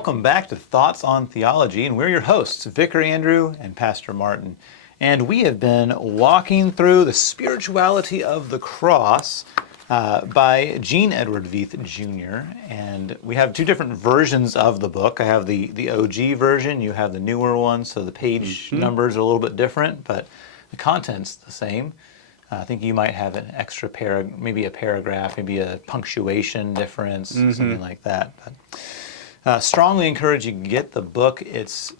welcome back to Thoughts on Theology, and we're your hosts, Vicar Andrew and Pastor Martin. And we have been walking through The Spirituality of the Cross by Gene Edward Veith Jr. And we have two different versions of the book. I have the OG version, you have the newer one, so the page numbers are a little bit different, but the content's the same. I think you might have an extra maybe a paragraph, maybe a punctuation difference, something like that. But strongly encourage you to get the book. It's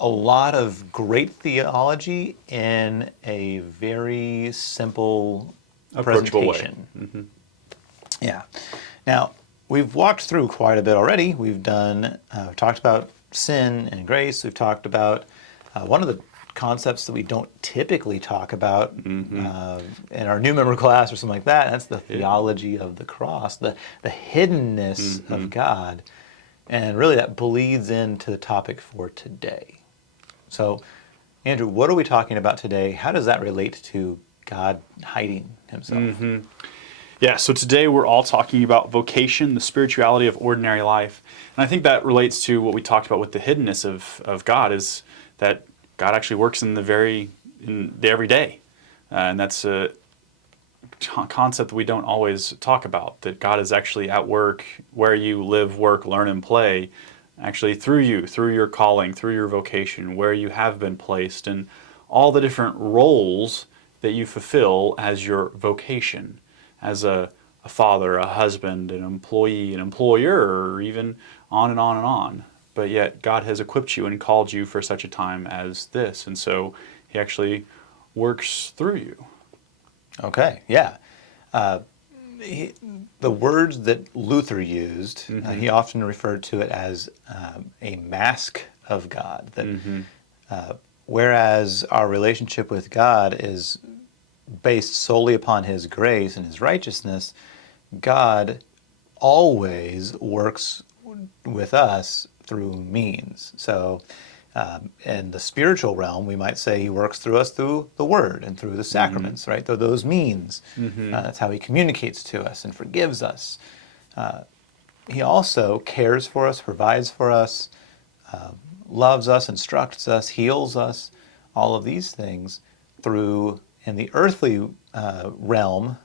a lot of great theology in a very simple approachable presentation. Yeah. Now, we've walked through quite a bit already. We've talked about sin and grace. We've talked about one of the concepts that we don't typically talk about in our new member class or something like that. That's the theology of the cross, the hiddenness of God. And really that bleeds into the topic for today. So, Andrew, what are we talking about today? How does that relate to God hiding himself? Yeah, so today we're all talking about vocation, the spirituality of ordinary life. And I think that relates to what we talked about with the hiddenness of God, is that God actually works in the everyday. And that's a concept that we don't always talk about, that God is actually at work where you live, work, learn, and play, actually through you, through your calling, through your vocation, where you have been placed, and all the different roles that you fulfill as your vocation, as a father, a husband, an employee, an employer, or even on and on and on. But yet God has equipped you and called you for such a time as this. And so he actually works through you. Okay, yeah. The words that Luther used, he often referred to it as a mask of God. That whereas our relationship with God is based solely upon his grace and his righteousness, God always works with us through means. So in the spiritual realm, we might say he works through us through the Word and through the sacraments, right? Through those means. That's how he communicates to us and forgives us. He also cares for us, provides for us, loves us, instructs us, heals us, all of these things through, in the earthly realm,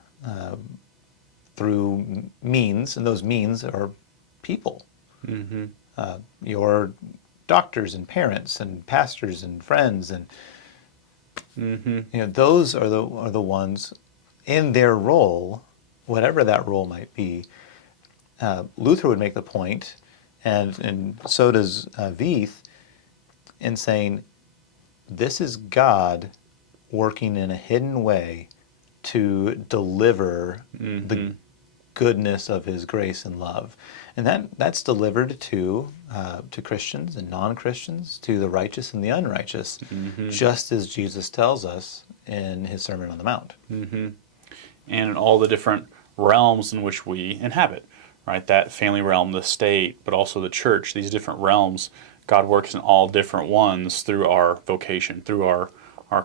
through means, and those means are people. Your doctors and parents and pastors and friends, and those are the ones in their role, whatever that role might be. Luther would make the point, and so does Veith, in saying this is God working in a hidden way to deliver the goodness of his grace and love. And that's delivered to Christians and non-Christians, to the righteous and the unrighteous, just as Jesus tells us in his Sermon on the Mount. And in all the different realms in which we inhabit, right? That family realm, the state, but also the church, these different realms, God works in all different ones through our vocation, through our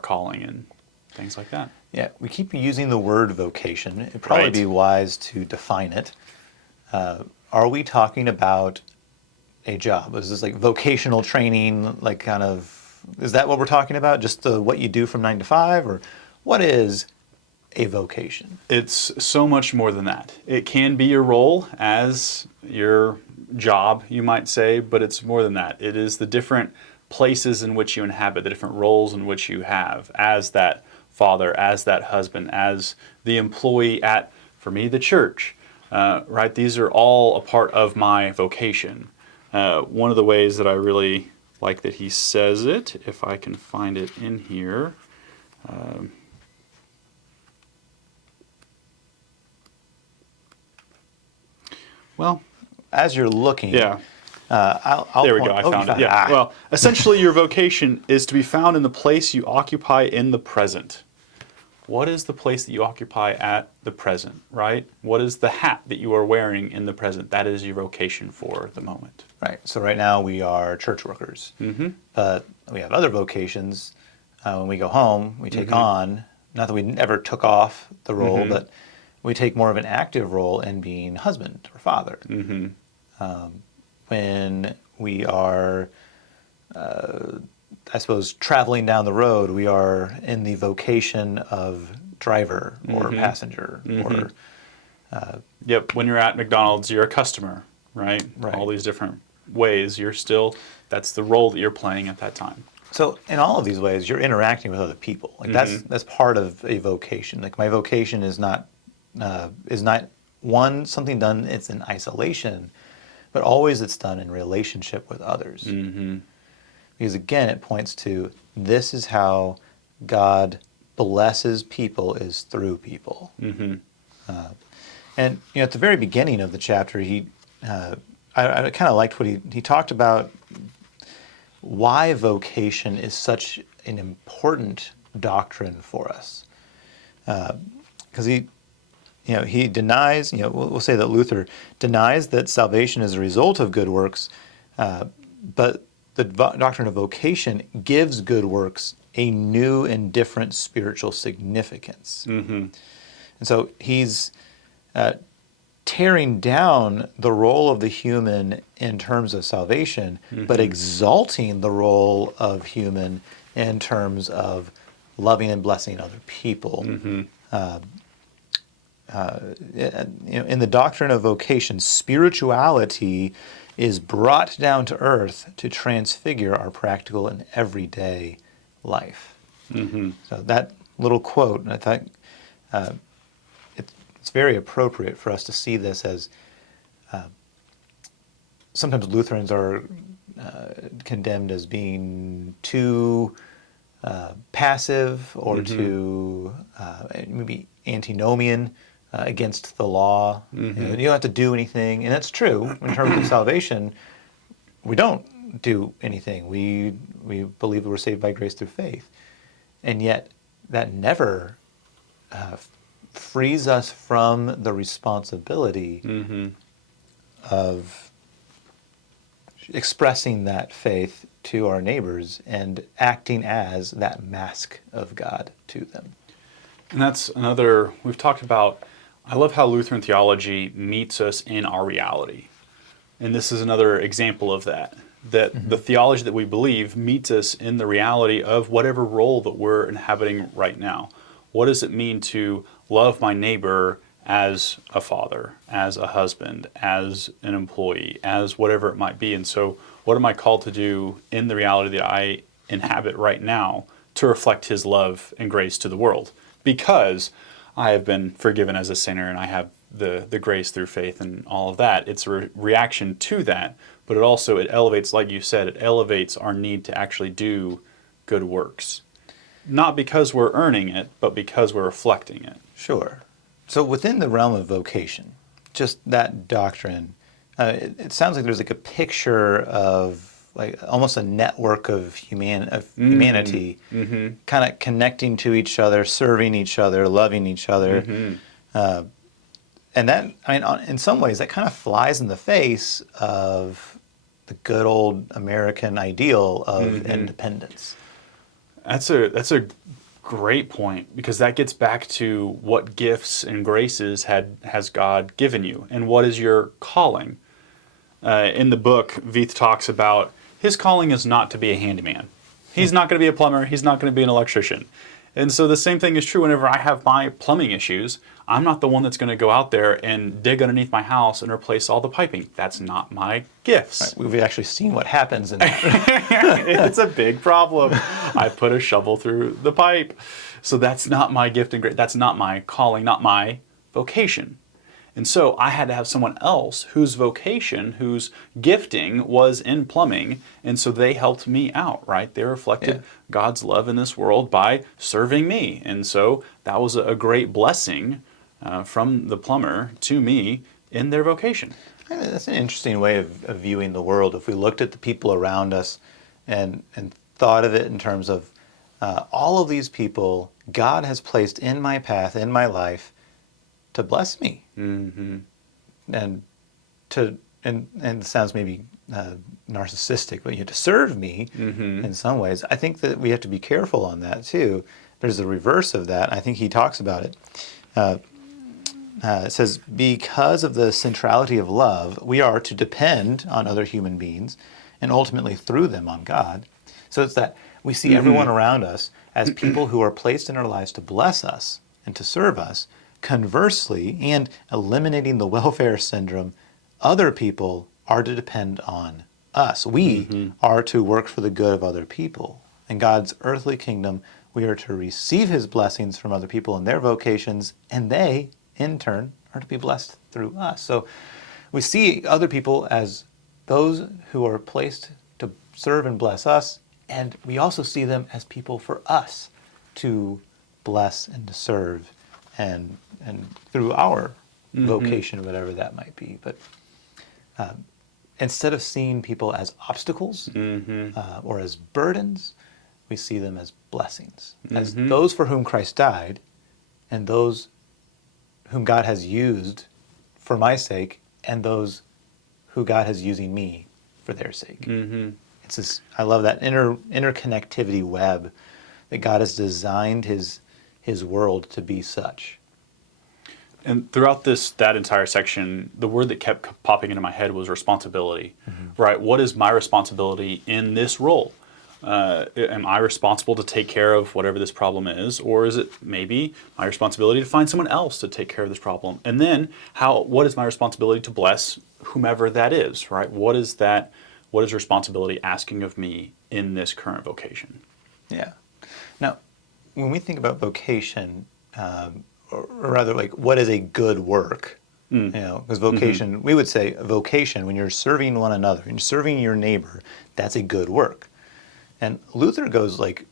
calling and things like that. Yeah, we keep using the word vocation. It'd probably be wise to define it. Are we talking about a job? Is this like vocational training, like kind of, is that what we're talking about? Just what you do from 9 to 5? Or what is a vocation? It's so much more than that. It can be your role as your job, you might say, but it's more than that. It is the different places in which you inhabit, the different roles in which you have as that father, as that husband, as the employee at, for me, the church. Right? These are all a part of my vocation. One of the ways that I really like that he says it, if I can find it in here. Well, as you're looking, I'll there we go. I found it. Yeah. Well, essentially, your vocation is to be found in the place you occupy in the present. What is the place that you occupy at the present, right? What is the hat that you are wearing in the present? That is your vocation for the moment. Right. So right now we are church workers. But we have other vocations. When we go home, we take on, not that we never took off the role, but we take more of an active role in being husband or father. When we are, I suppose, traveling down the road. We are in the vocation of driver or passenger or Yep. When you're at McDonald's, you're a customer, right? Right. All these different ways. That's the role that you're playing at that time. So in all of these ways, you're interacting with other people. Like that's part of a vocation. Like my vocation is not one something done. It's in isolation, but always it's done in relationship with others. Because again, it points to this is how God blesses people is through people. And at the very beginning of the chapter, I kind of liked what he talked about. Why vocation is such an important doctrine for us, because he denies. We'll say that Luther denies that salvation is a result of good works, but the doctrine of vocation gives good works a new and different spiritual significance. And so he's tearing down the role of the human in terms of salvation, but exalting the role of human in terms of loving and blessing other people. In the doctrine of vocation, spirituality is brought down to earth to transfigure our practical and everyday life. So that little quote, I thought it's very appropriate for us to see this as sometimes Lutherans are condemned as being too passive or too maybe antinomian against the law. You don't have to do anything, and that's true in terms of salvation. We don't do anything. We believe that we're saved by grace through faith, and yet that never frees us from the responsibility of expressing that faith to our neighbors and acting as that mask of God to them. And that's another, we've talked about, I love how Lutheran theology meets us in our reality. And this is another example of that. That the theology that we believe meets us in the reality of whatever role that we're inhabiting right now. What does it mean to love my neighbor as a father, as a husband, as an employee, as whatever it might be? And so what am I called to do in the reality that I inhabit right now to reflect his love and grace to the world? Because I have been forgiven as a sinner and I have the grace through faith and all of that. It's a reaction to that, but it elevates, like you said, it elevates our need to actually do good works. Not because we're earning it, but because we're reflecting it. Sure. So within the realm of vocation, just that doctrine, it sounds like there's like a picture of like almost a network of humanity kind of connecting to each other, serving each other, loving each other. And that, in some ways, that kind of flies in the face of the good old American ideal of independence. That's a great point, because that gets back to what gifts and graces has God given you, and what is your calling. In the book, Veith talks about his calling is not to be a handyman. He's not going to be a plumber. He's not going to be an electrician. And so the same thing is true whenever I have my plumbing issues. I'm not the one that's going to go out there and dig underneath my house and replace all the piping. That's not my gifts. Right. We've actually seen what happens. It's a big problem. I put a shovel through the pipe. So that's not my gift and grace. That's not my calling, not my vocation. And so I had to have someone else whose vocation, whose gifting was in plumbing, and so they helped me out, right? They reflected God's love in this world by serving me. And so that was a great blessing from the plumber to me in their vocation. That's an interesting way of viewing the world. If we looked at the people around us and thought of it in terms of all of these people God has placed in my path, in my life, to bless me, and it sounds maybe narcissistic, but to serve me in some ways. I think that we have to be careful on that too. There's the reverse of that. I think he talks about it. It says, because of the centrality of love, we are to depend on other human beings and ultimately through them on God. So it's that we see everyone around us as people who are placed in our lives to bless us and to serve us. Conversely, and eliminating the welfare syndrome, other people are to depend on us. We are to work for the good of other people. In God's earthly kingdom, we are to receive his blessings from other people in their vocations, and they, in turn, are to be blessed through us. So we see other people as those who are placed to serve and bless us, and we also see them as people for us to bless and to serve and through our vocation, whatever that might be. But instead of seeing people as obstacles or as burdens, we see them as blessings, as those for whom Christ died and those whom God has used for my sake and those who God has using me for their sake. It's this, I love that interconnectivity web that God has designed his world to be such. And throughout that entire section, the word that kept popping into my head was responsibility, right? What is my responsibility in this role? Am I responsible to take care of whatever this problem is, or is it maybe my responsibility to find someone else to take care of this problem? And then what is my responsibility to bless whomever that is, right? What is responsibility asking of me in this current vocation? Yeah. Now, when we think about vocation, or rather, like, what is a good work? Because vocation, we would say vocation, when you're serving one another and you're serving your neighbor, that's a good work. And Luther goes like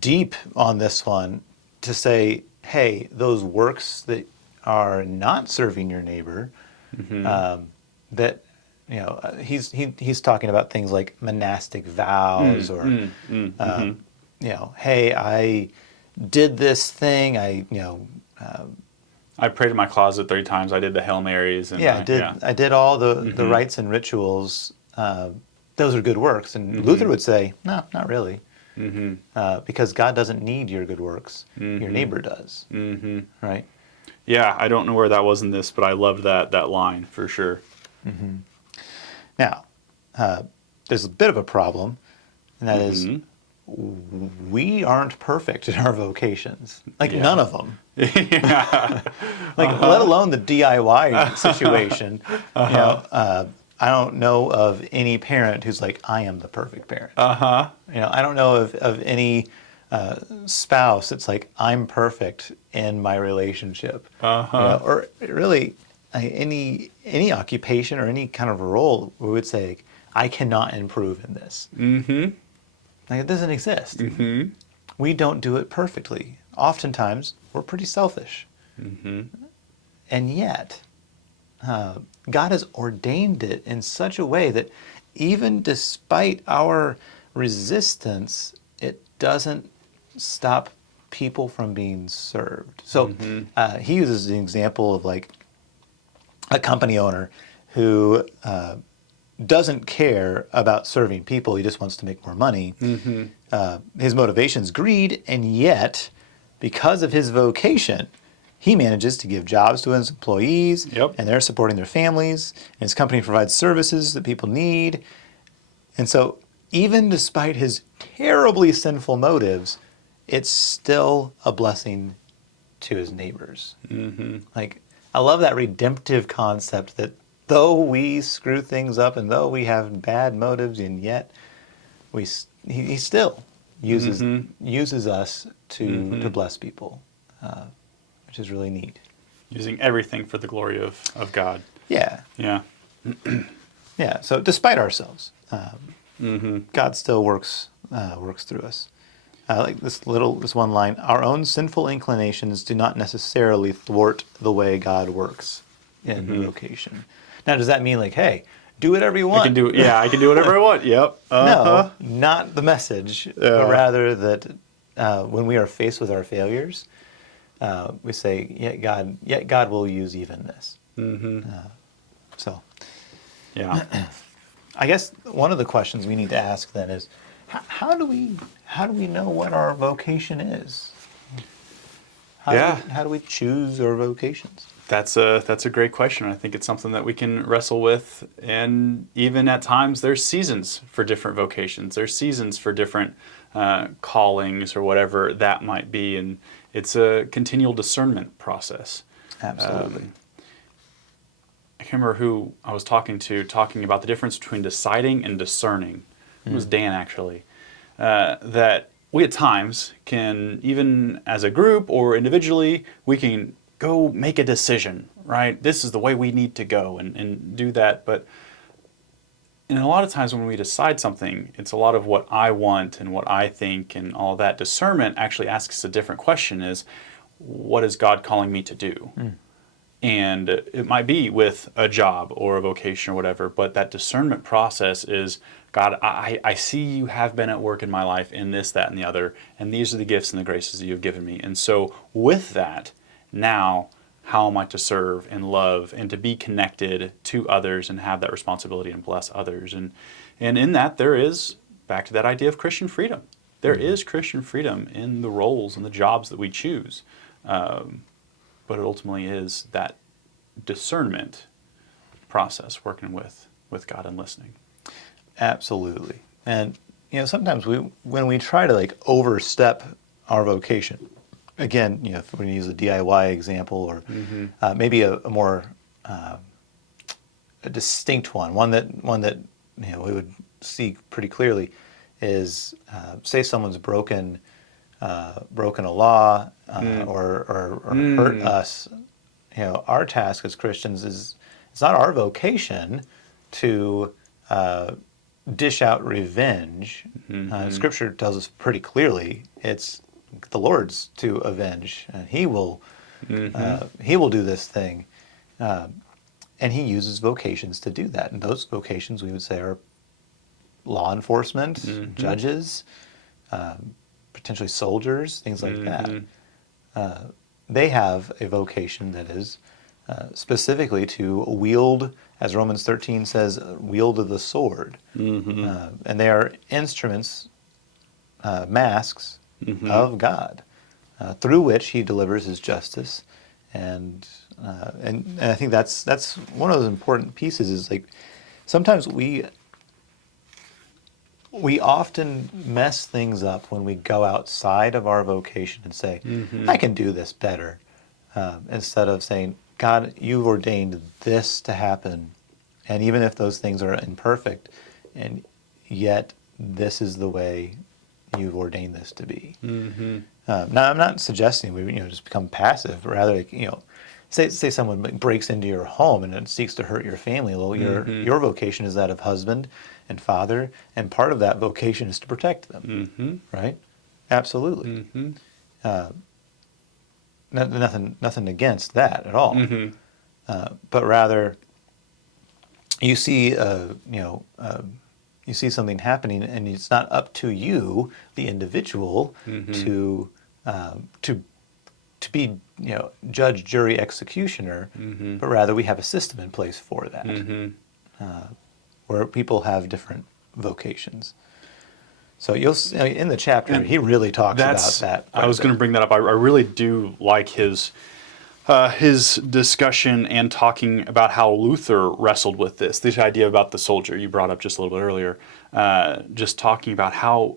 deep on this one to say, hey, those works that are not serving your neighbor, that he's talking about things like monastic vows or hey, I did this thing, I prayed in my closet 3 times. I did the Hail Marys. And I did all the rites and rituals. Those are good works. And Luther would say, no, not really. Because God doesn't need your good works. Your neighbor does. Right? Yeah, I don't know where that was in this, but I loved that line for sure. Now, there's a bit of a problem, and that is we aren't perfect in our vocations. Like, none of them. Like, let alone the DIY situation. I don't know of any parent who's like, I am the perfect parent. I don't know of any spouse that's like, I'm perfect in my relationship. Or really any occupation or any kind of role, we would say, I cannot improve in this. Like, it doesn't exist. We don't do it perfectly. Oftentimes, we're pretty selfish. And yet, God has ordained it in such a way that even despite our resistance, it doesn't stop people from being served. So he uses the example of like a company owner who doesn't care about serving people. He just wants to make more money. His motivation is greed, and yet, because of his vocation, he manages to give jobs to his employees, and they're supporting their families, and his company provides services that people need. And so, even despite his terribly sinful motives, it's still a blessing to his neighbors. Like, I love that redemptive concept that though we screw things up and though we have bad motives, and yet he still uses us to bless people. Which is really neat. Using everything for the glory of God. Yeah. So despite ourselves, God still works through us. Like this one line: our own sinful inclinations do not necessarily thwart the way God works in vocation. Now, does that mean like, hey, do whatever you want? I can do whatever I want. No, not the message. But rather that when we are faced with our failures, we say, yet God will use even this. I guess one of the questions we need to ask then is, how do we know what our vocation is? How do we choose our vocations? That's a great question. I think it's something that we can wrestle with, and even at times there's seasons for different vocations. There's seasons for different callings or whatever that might be, and it's a continual discernment process. Absolutely. I can't remember who I was talking about the difference between deciding and discerning. It was Dan, actually. That we at times can, even as a group or individually, we can go make a decision, right? This is the way we need to go and do that. But and a lot of times when we decide something, it's a lot of what I want and what I think and all that. Discernment actually asks a different question: is what is God calling me to do? And it might be with a job or a vocation or whatever, but that discernment process is, God, I see you have been at work in my life in this, that, and the other, and these are the gifts and the graces that you have given me. And so with that, now, how am I to serve and love and to be connected to others and have that responsibility and bless others? And in that, there is, back to that idea of Christian freedom. There is Christian freedom in the roles and the jobs that we choose. But it ultimately is that discernment process, working with God and listening. Absolutely. And sometimes when we try to like overstep our vocation, again, if we're going to use a DIY example or maybe a more a distinct one that we would see pretty clearly is say someone's broken a law or hurt us. Our task as Christians is, it's not our vocation to dish out revenge. Scripture tells us pretty clearly it's the Lord's to avenge, and He will do this thing, and He uses vocations to do that. And those vocations we would say are law enforcement, judges, potentially soldiers, things like that. They have a vocation that is specifically to wield, as Romans 13 says, wield the sword. And they are instruments, masks of God, through which He delivers His justice. And I think that's one of those important pieces. Is like sometimes we often mess things up when we go outside of our vocation and say, I can do this better, instead of saying, God, you've ordained this to happen, and even if those things are imperfect, and yet this is the way you've ordained this to be. Now, I'm not suggesting we just become passive, but rather, say someone breaks into your home and it seeks to hurt your family. Well, your vocation is that of husband and father, and part of that vocation is to protect them, right? Absolutely. Nothing against that at all, but rather, you see, you see something happening, and it's not up to you, the individual, to be judge, jury, executioner, but rather we have a system in place for that, where people have different vocations. So you'll see, in the chapter, he really talks about that. I was going to bring that up. I really do like his discussion and talking about how Luther wrestled with this idea about the soldier you brought up just a little bit earlier, just talking about how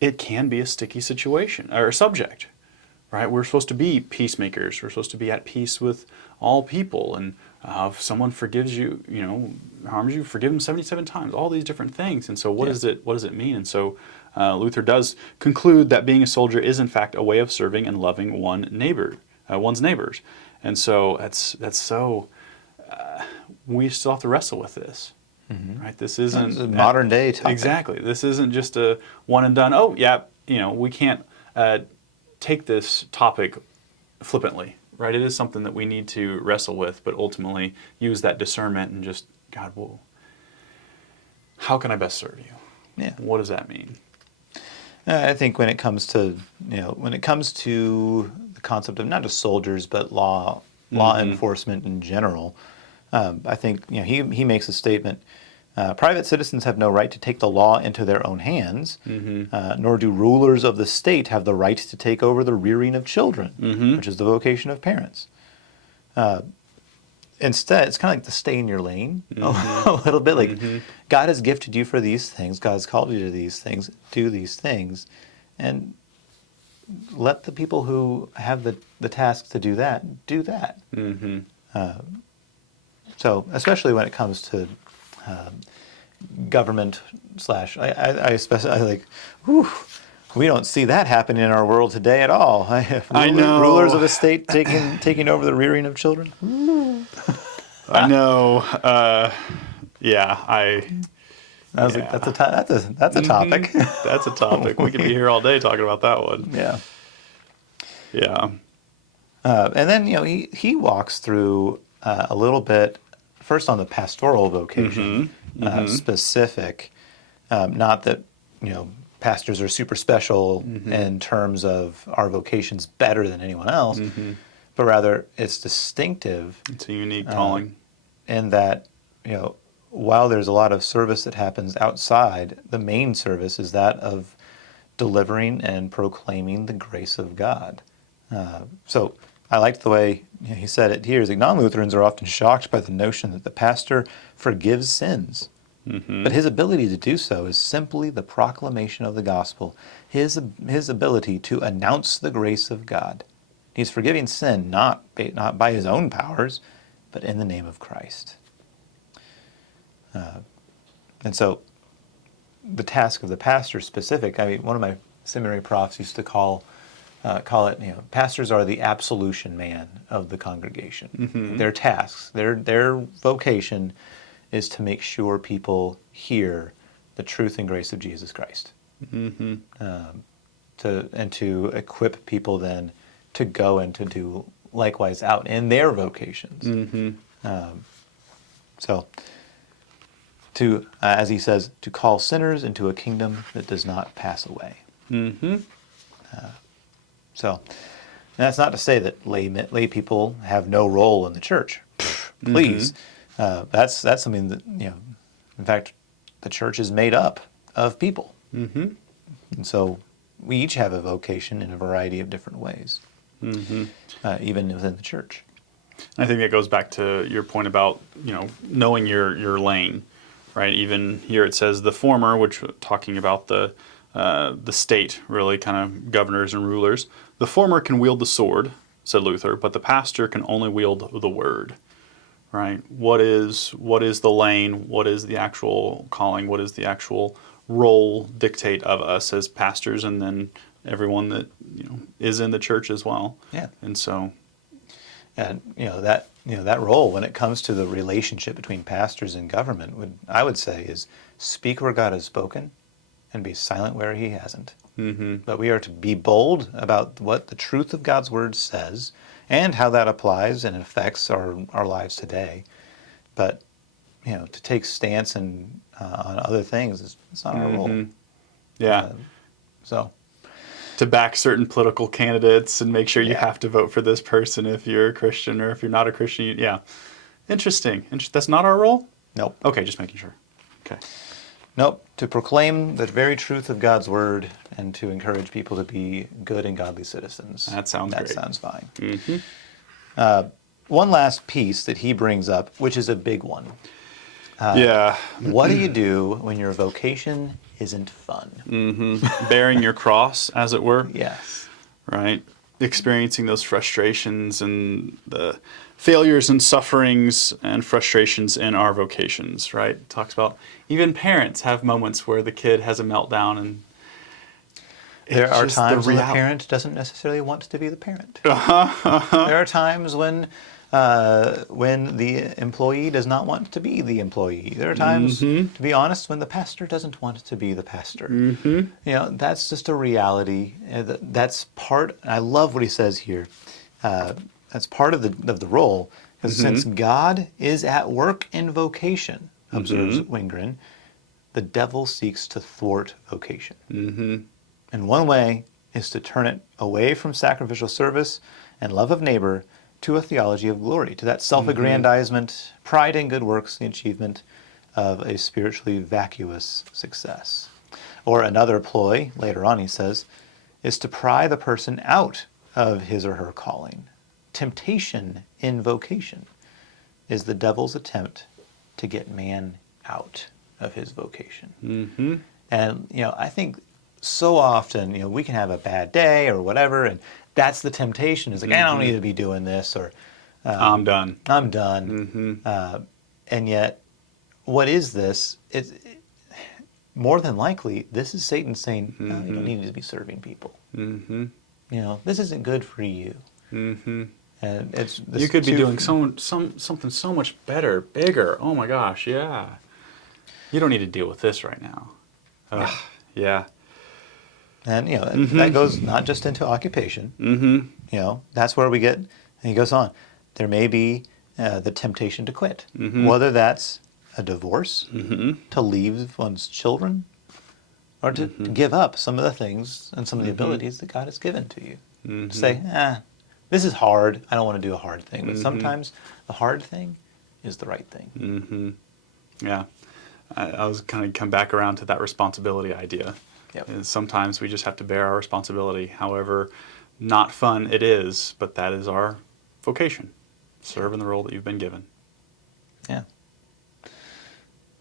it can be a sticky situation or subject, right? We're supposed to be peacemakers. We're supposed to be at peace with all people, and if someone forgives you, harms you, forgive them 77 times, all these different things. And so what does it mean? And so Luther does conclude that being a soldier is in fact a way of serving and loving one's neighbors. And so that's so, we still have to wrestle with this, right? This isn't it's a modern day topic. Exactly. This isn't just a one and done, we can't take this topic flippantly. Right, it is something that we need to wrestle with, but ultimately use that discernment and just, God, well, how can I best serve you? Yeah. What does that mean? I think when it comes to the concept of not just soldiers but law enforcement in general, I think he makes a statement. Private citizens have no right to take the law into their own hands, nor do rulers of the state have the right to take over the rearing of children, which is the vocation of parents. Instead, it's kind of like to stay in your lane a little bit. Like, God has gifted you for these things. God has called you to these things. Do these things. And let the people who have the task to do that, do that. So, especially when it comes to government slash, I especially like, whew, we don't see that happening in our world today at all. I know. Rulers of the state taking over the rearing of children. I know. Yeah, I was like, that's a topic. that's a topic. We could be here all day talking about that one. Yeah. Yeah. And then, he walks through a little bit, first on the pastoral vocation, specific. Not that, pastors are super special in terms of our vocation's better than anyone else, but rather it's distinctive. It's a unique calling. In that, while there's a lot of service that happens outside, the main service is that of delivering and proclaiming the grace of God. So I liked the way he said it here. Is like, non-Lutherans are often shocked by the notion that the pastor forgives sins. But his ability to do so is simply the proclamation of the gospel, his ability to announce the grace of God. He's forgiving sin not by his own powers, but in the name of Christ. And so the task of the pastor specific, one of my seminary profs used to call it, pastors are the absolution man of the congregation. Their tasks, their vocation is to make sure people hear the truth and grace of Jesus Christ. To equip people then to go and to do likewise out in their vocations. So, to, as he says, to call sinners into a kingdom that does not pass away. So, that's not to say that lay people have no role in the church. Please. That's something that, in fact, the church is made up of people. And so we each have a vocation in a variety of different ways, even within the church. I think that goes back to your point about, knowing your lane, right? Even here it says the former, which talking about the state, really kind of governors and rulers. The former can wield the sword, said Luther, but the pastor can only wield the word. Right? What is the lane? What is the actual calling? What is the actual role dictate of us as pastors, and then everyone that is in the church as well? Yeah. And so, and that role when it comes to the relationship between pastors and government, I would say is speak where God has spoken, and be silent where He hasn't. But we are to be bold about what the truth of God's word says, and how that applies and affects our lives today. But, to take stance on other things, it's not our role. Yeah. So. To back certain political candidates and make sure you have to vote for this person if you're a Christian, or if you're not a Christian, Interesting. That's not our role? Nope. Okay, just making sure. Okay. Nope. To proclaim the very truth of God's word and to encourage people to be good and godly citizens. That sounds great. That sounds fine. One last piece that he brings up, which is a big one. What do you do when your vocation isn't fun? Bearing your cross, as it were. Yes. Right? Experiencing those frustrations and the failures and sufferings and frustrations in our vocations, right? It talks about even parents have moments where the kid has a meltdown, and there are times when the parent doesn't necessarily want to be the parent. There are times when the employee does not want to be the employee. There are times, to be honest, when the pastor doesn't want to be the pastor. That's just a reality. That's part. I love what he says here. That's part of the role, because since God is at work in vocation, observes Wingren, the devil seeks to thwart vocation. And one way is to turn it away from sacrificial service and love of neighbor to a theology of glory, to that self-aggrandizement, pride in good works, the achievement of a spiritually vacuous success. Or another ploy, later on he says, is to pry the person out of his or her calling, temptation in vocation is the devil's attempt to get man out of his vocation. Mm-hmm. And, I think so often, we can have a bad day or whatever, and that's the temptation. It's like, I don't need to be doing this, or I'm done. I'm done. And yet, what is this? It's more than likely, this is Satan saying, no, you don't need to be serving people. Mm-hmm. This isn't good for you. Mm-hmm. And it's You could be doing something so much better, bigger. Oh my gosh, yeah. You don't need to deal with this right now. Yeah. And, that goes not just into occupation. Mm-hmm. That's where we get, and he goes on, there may be the temptation to quit, whether that's a divorce, to leave one's children, or to give up some of the things and some of the abilities that God has given to you. To say, this is hard, I don't want to do a hard thing. But sometimes the hard thing is the right thing. Mm-hmm. Yeah. I was kind of come back around to that responsibility idea. Yep. And sometimes we just have to bear our responsibility, however not fun it is, but that is our vocation. Serve in the role that you've been given. Yeah.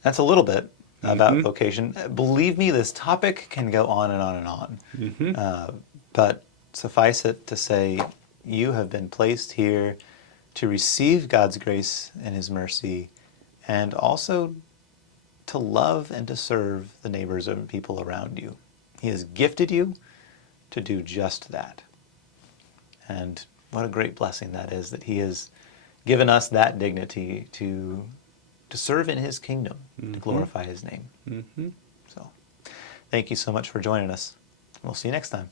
That's a little bit about vocation. Believe me, this topic can go on and on and on. But suffice it to say, you have been placed here to receive God's grace and His mercy, and also to love and to serve the neighbors and people around you. He has gifted you to do just that. And what a great blessing that is, that He has given us that dignity to serve in His kingdom, to glorify His name. So, thank you so much for joining us. We'll see you next time.